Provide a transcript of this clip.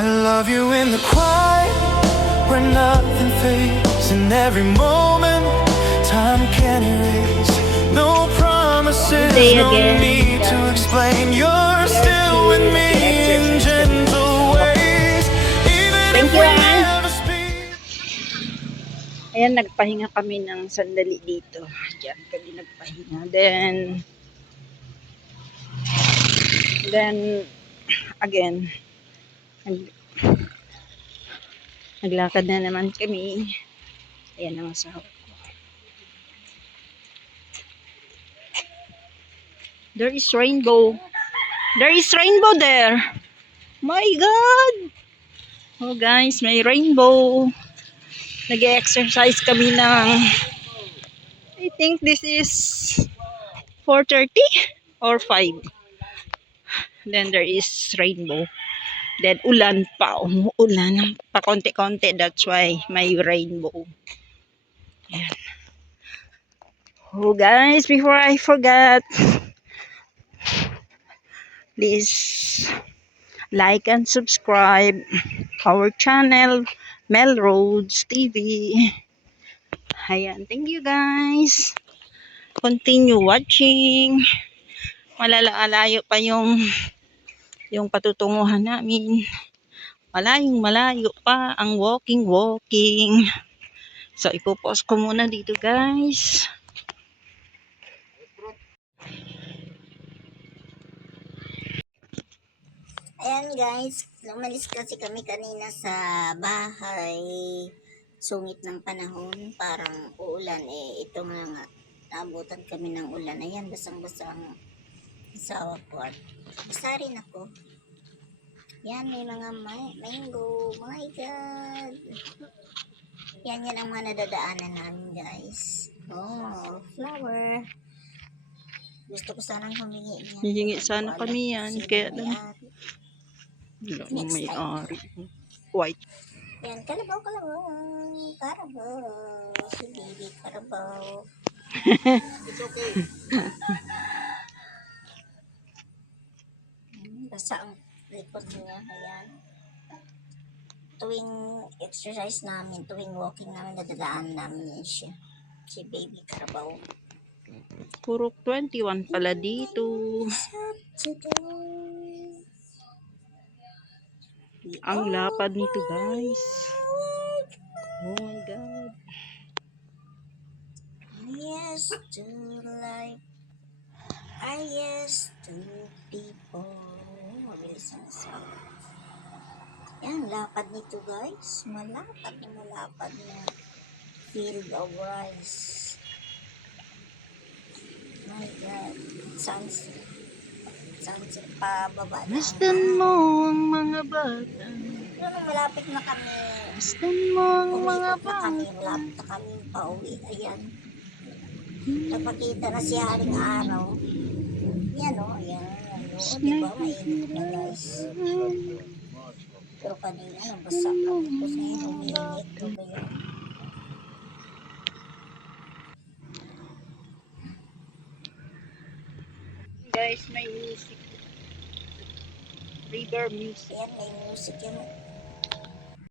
I love you in the quiet, where nothing fades. In every moment, time can erase. No promises, no need to explain. You're still with me in gentle ways. Even if we never speak. Ayan, nagpahinga kami ng sandali dito. Diyan kami nagpahinga. Then again, naglakad na naman kami. Ayan ang asawa ko. There is rainbow. There is rainbow there. My God! Oh guys, may rainbow. Nag-exercise kami ng, I think this is 4:30 or 5. Then there is rainbow. Then ulan pa, umuulan pa konti-konti. That's why may rainbow. Ayan. Oh guys, before I forget, please like and subscribe our channel, Melroads TV. Ayan, thank you guys. Continue watching. Malalayo pa yung patutunguhan namin. Malayo pa ang walking. So, ipopost ko muna dito guys. Ayan guys, umalis kasi kami kanina sa bahay. Sungit ng panahon, parang uulan. Ito nga, naabutan kami ng ulan. Ayan, basang-basa ang asawa ko. At basa rin ako. Yan, may mga mango. My God! Yan ang mga nadadaanan namin guys. Oh, flower. Gusto ko sanang humingi niyan. Hihingi sana kami yan. Kaya lang, Next may time. ari. White. Yan, kalabaw. Karabaw. Si baby, karabaw. It's okay. Basta ang likod niya. Ayan. Tuwing exercise namin, tuwing walking namin, nadadaan namin yan siya. Si baby, karabaw. Puro 21 pala dito. Ang lapad nito guys. Oh my God. Yes to life. Yes to people. Mabilis ang asawa. Yan, lapad nito guys. Malapad na field of rice. My God. Sunset pa baba na. Masdan mo ang mga bata. Pero malapit na kami. Masdan mo ang mga Umiikot na kami. bata. Malapit na kami pauwi. Ayan. Napakita na si Haring Araw. Yan o. Ayan. O, diba? Mainit na guys. Pero kanina nabasa kami. Tapos ngayon umiinit. Ano ba yun? Guys, may music. River music. Ayan, may music yan.